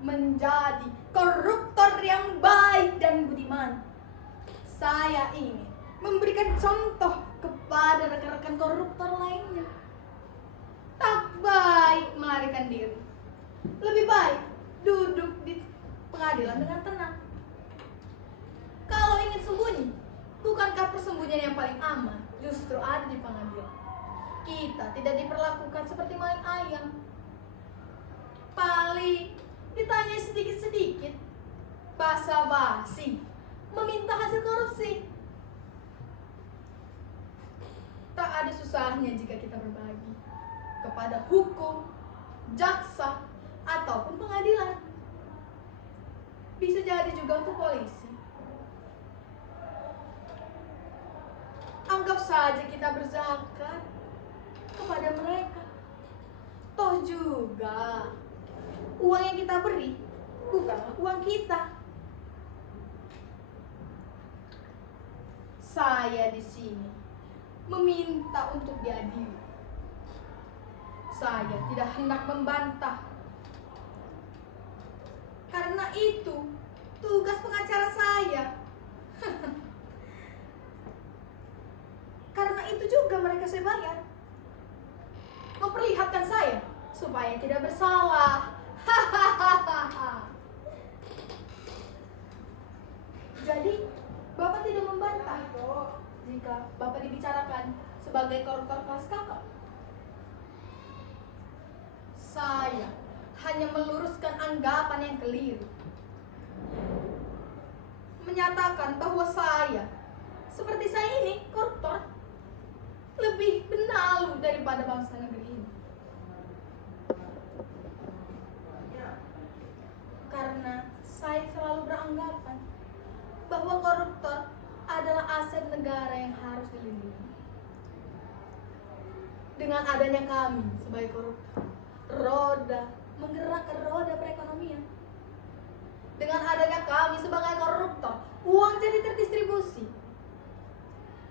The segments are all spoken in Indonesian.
menjadi koruptor yang baik dan budiman. Saya ingin memberikan contoh kepada rekan-rekan koruptor lainnya. Tak baik melarikan diri. Lebih baik duduk di pengadilan dengan tenang. Kalau ingin sembunyi, bukankah persembunyian yang paling aman justru ada di pengadilan? Kita tidak diperlakukan seperti maling ayam. Paling ditanya sedikit-sedikit, basa-basi, meminta hasil korupsi. Tak ada susahnya jika kita berbagi kepada hukum, jaksa, ataupun pengadilan. Bisa jadi juga untuk polisi. Anggap saja kita berzakat kepada mereka. Toh juga uang yang kita beri bukanlah uang kita. Saya di sini meminta untuk diadili. Saya tidak hendak membantah. Karena itu tugas pengacara saya. Karena itu juga mereka saya bayar. Memperlihatkan saya supaya tidak bersalah. Jadi Bapak tidak membantah jika Bapak dibicarakan sebagai koruptor kelas kakap. Saya hanya meluruskan anggapan yang keliru. Menyatakan bahwa saya, seperti saya ini, koruptor, lebih benalu daripada bangsa negeri ini. Karena saya selalu beranggapan bahwa koruptor adalah aset negara yang harus dilindungi. Dengan adanya kami sebagai koruptor, menggerakkan roda perekonomian. Dengan adanya kami sebagai koruptor, uang jadi terdistribusi.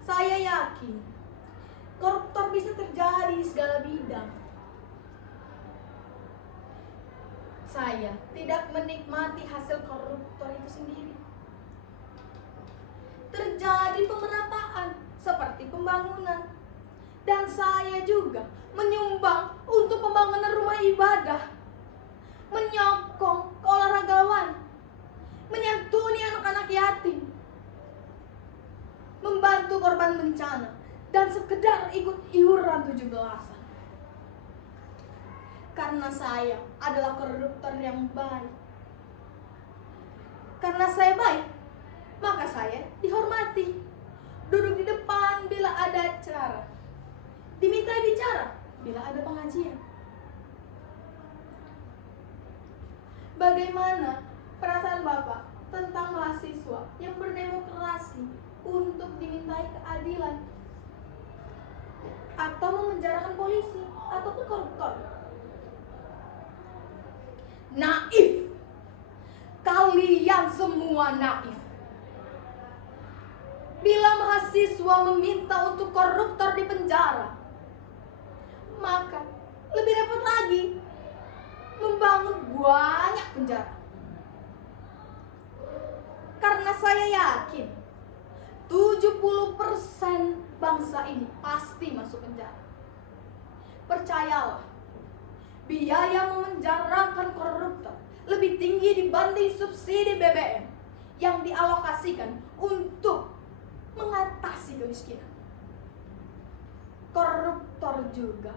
Saya yakin koruptor bisa terjadi di segala bidang. Saya tidak menikmati hasil koruptor itu sendiri. Terjadi pemerataan seperti pembangunan. Dan saya juga menyumbang untuk pembangunan rumah ibadah, menyokong keolahragawan, menyantuni anak-anak yatim, membantu korban bencana, dan sekedar ikut iuran 17-an. Karena saya adalah koruptor yang baik. Karena saya baik, maka saya dihormati. Duduk di depan bila ada acara, diminta bicara bila ada pengajian. Bagaimana perasaan Bapak tentang mahasiswa yang berdemokrasi untuk dimintai keadilan, atau memenjarakan polisi ataupun koruptor? Naif. Kalian semua naif. Bila mahasiswa meminta untuk koruptor dipenjara, maka lebih repot lagi membangun banyak penjara. Karena saya yakin 70% bangsa ini pasti masuk penjara. Percayalah, biaya memenjarakan koruptor lebih tinggi dibanding subsidi BBM yang dialokasikan untuk mengatasi kemiskinan. Koruptor juga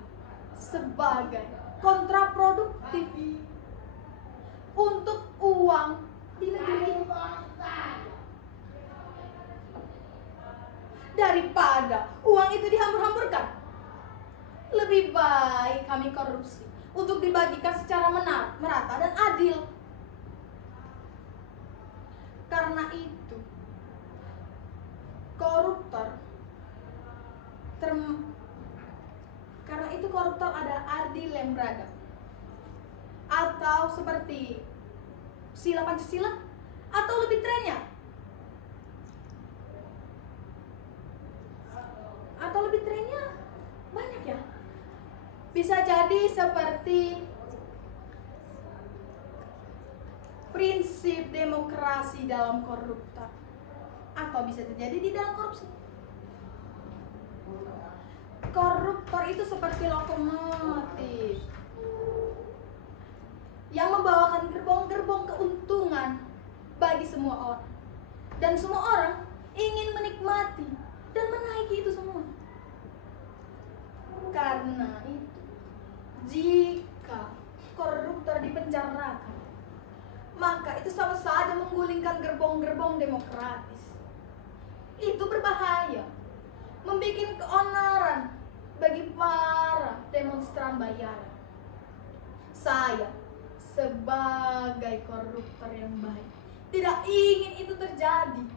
sebagai kontraproduktif untuk uang di negeri ini. Daripada uang itu dihambur-hamburkan, lebih baik kami korupsi untuk dibagikan secara merata dan adil. Karena itu koruptor adalah adil yang beradab. Atau seperti sila Pancasila, atau lebih trennya, banyak ya. Bisa jadi seperti prinsip demokrasi dalam koruptor, atau bisa terjadi di dalam korupsi. Koruptor itu seperti lokomotif yang membawakan gerbong-gerbong keuntungan bagi semua orang, dan semua orang ingin menikmati dan menaiki itu semua. Karena itu, jika koruptor dipenjarakan, maka itu sama saja menggulingkan gerbong-gerbong demokratis. Itu berbahaya, membuat keonaran bagi para demonstran bayaran. Saya sebagai koruptor yang baik tidak ingin itu terjadi,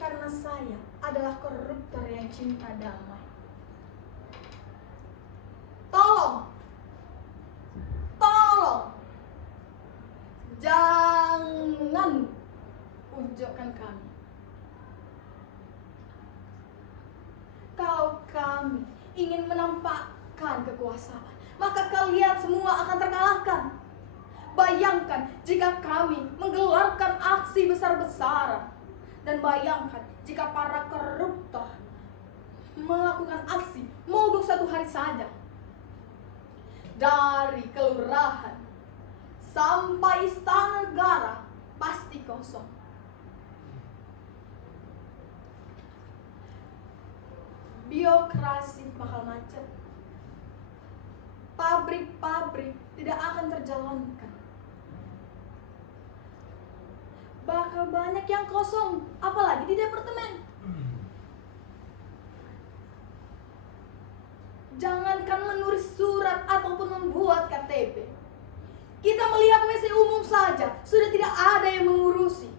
karena saya adalah koruptor yang cinta damai. Tolong, jangan unjukkan kami. Kalau kami ingin menampakkan kekuasaan, maka kalian semua akan terkalahkan. Bayangkan jika kami menggelarkan aksi besar-besaran, dan bayangkan jika para koruptor melakukan aksi mogok satu hari saja. Dari kelurahan sampai istana negara pasti kosong. Birokrasi bakal macet. Pabrik-pabrik tidak akan terjalankan. Bakal banyak yang kosong, apalagi di departemen. Jangankan menulis surat ataupun membuat KTP. Kita melihat WC umum saja, sudah tidak ada yang mengurusi.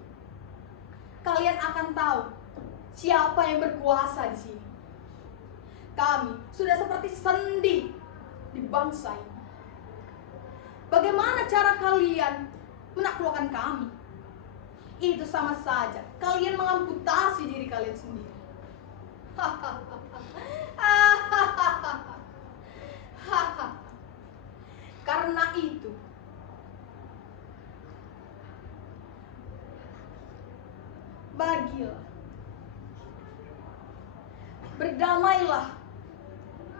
Kalian akan tahu siapa yang berkuasa di sini. Kami sudah seperti sendi di bangsa ini. Bagaimana cara kalian menaklukkan kami? Itu sama saja kalian mengamputasi diri kalian sendiri. Karena itu, bagilah, berdamailah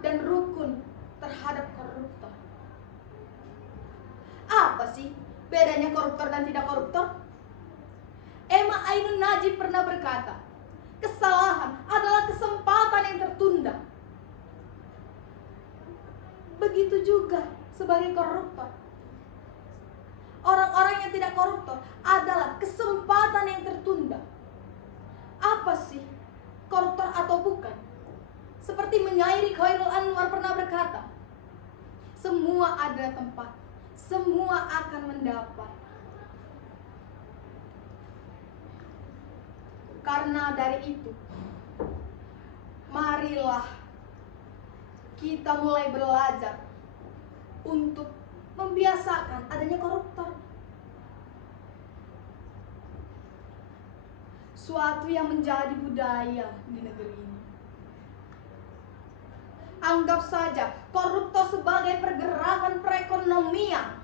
dan rukun terhadap koruptor. Apa sih bedanya koruptor dan tidak koruptor? Emma Ainun Najib pernah berkata, kesalahan adalah kesempatan yang tertunda. Begitu juga sebagai koruptor. Orang-orang yang tidak koruptor adalah kesempatan yang tertunda. Apa sih koruptor atau bukan? Seperti menyairi Khairul Anwar pernah berkata, semua ada tempat, semua akan mendapat. Karena dari itu, marilah kita mulai belajar untuk membiasakan adanya koruptor. Suatu yang menjadi budaya di negeri ini. Anggap saja koruptor sebagai pergerakan perekonomian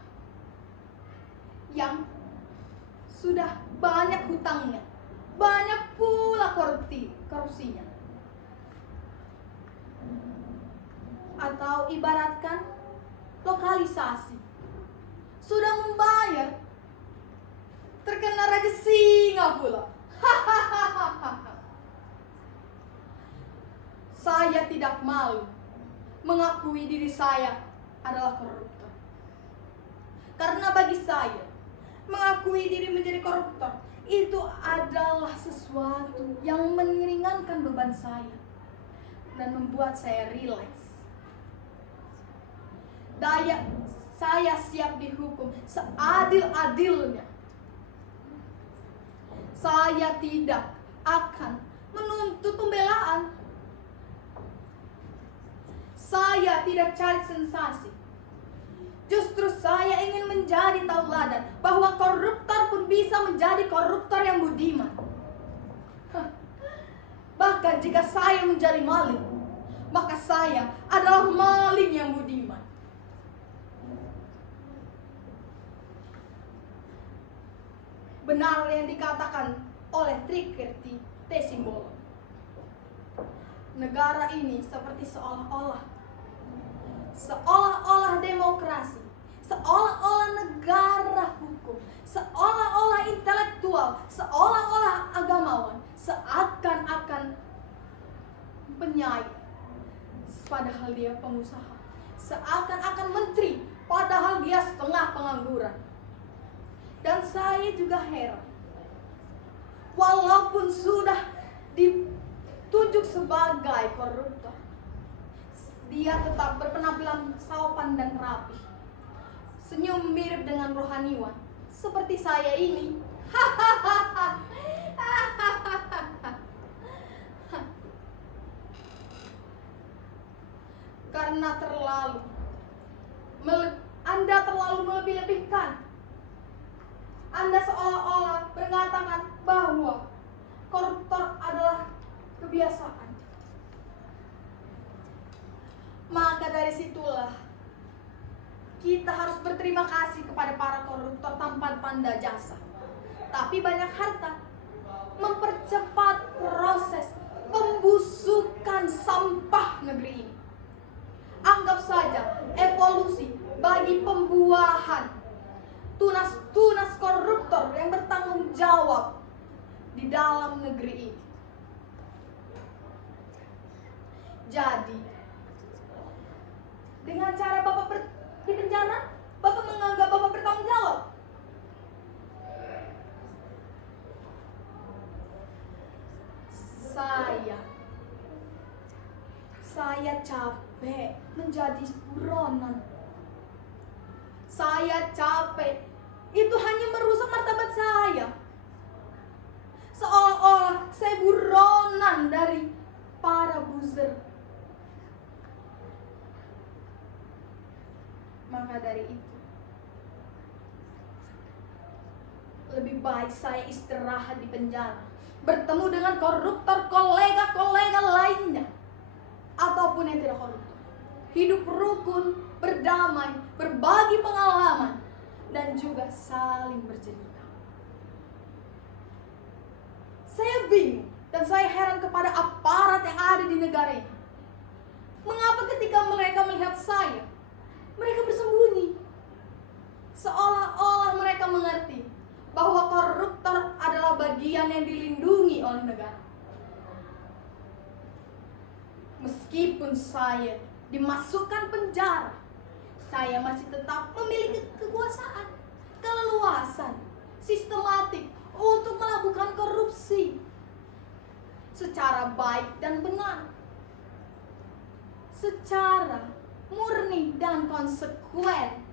yang sudah banyak hutangnya, banyak pula korupsinya. Atau ibaratkan lokalisasi, sudah membayar, terkena raja singa pula. Saya tidak malu mengakui diri saya adalah koruptor. Karena bagi saya, mengakui diri menjadi koruptor itu adalah sesuatu yang meringankan beban saya dan membuat saya rileks. Saya siap dihukum seadil-adilnya. Saya tidak akan menuntut pembelaan. Saya tidak cari sensasi. Justru saya ingin menjadi tauladan bahwa koruptor pun bisa menjadi koruptor yang budiman. Bahkan jika saya menjadi maling, maka saya adalah maling yang budiman. benar yang dikatakan oleh Trikirti Tesimbolo. Negara ini seperti seolah-olah demokrasi, seolah-olah negara hukum, seolah-olah intelektual, seolah-olah agamawan, seakan-akan penyair, padahal dia pengusaha, seakan-akan menteri, padahal dia setengah pengangguran. Dan saya juga heran, walaupun sudah ditunjuk sebagai koruptor, dia tetap berpenampilan sopan dan rapi, senyum mirip dengan rohaniwan seperti saya ini. Karena Anda terlalu melebih-lebihkan. Anda seolah-olah berkatakan bahwa koruptor adalah kebiasaan. Maka dari situlah kita harus berterima kasih kepada para koruptor tanpa tanda jasa, tapi banyak harta, mempercepat proses pembusukan sampah negeri ini. Anggap saja evolusi bagi pembuahan tunas-tunas koruptor yang bertanggung jawab di dalam negeri ini. Jadi, dengan cara Bapak di penjara, Bapak menganggap Bapak bertanggung jawab. Saya capek menjadi buronan. Saya capek. Itu hanya merusak martabat saya. Seolah-olah saya buronan dari para buzzer. Maka dari itu, lebih baik saya istirahat di penjara, bertemu dengan koruptor kolega-kolega lainnya, ataupun yang tidak koruptor. Hidup rukun, berdamai, berbagi pengalaman, dan juga saling bercerita. Saya bingung dan saya heran kepada aparat yang ada di negara ini. Mengapa ketika mereka melihat saya, mereka bersembunyi? Seolah-olah mereka mengerti bahwa koruptor adalah bagian yang dilindungi oleh negara. Meskipun saya dimasukkan penjara, saya masih tetap memiliki kekuasaan, keleluasan, sistematik untuk melakukan korupsi secara baik dan benar, secara murni dan konsekuen.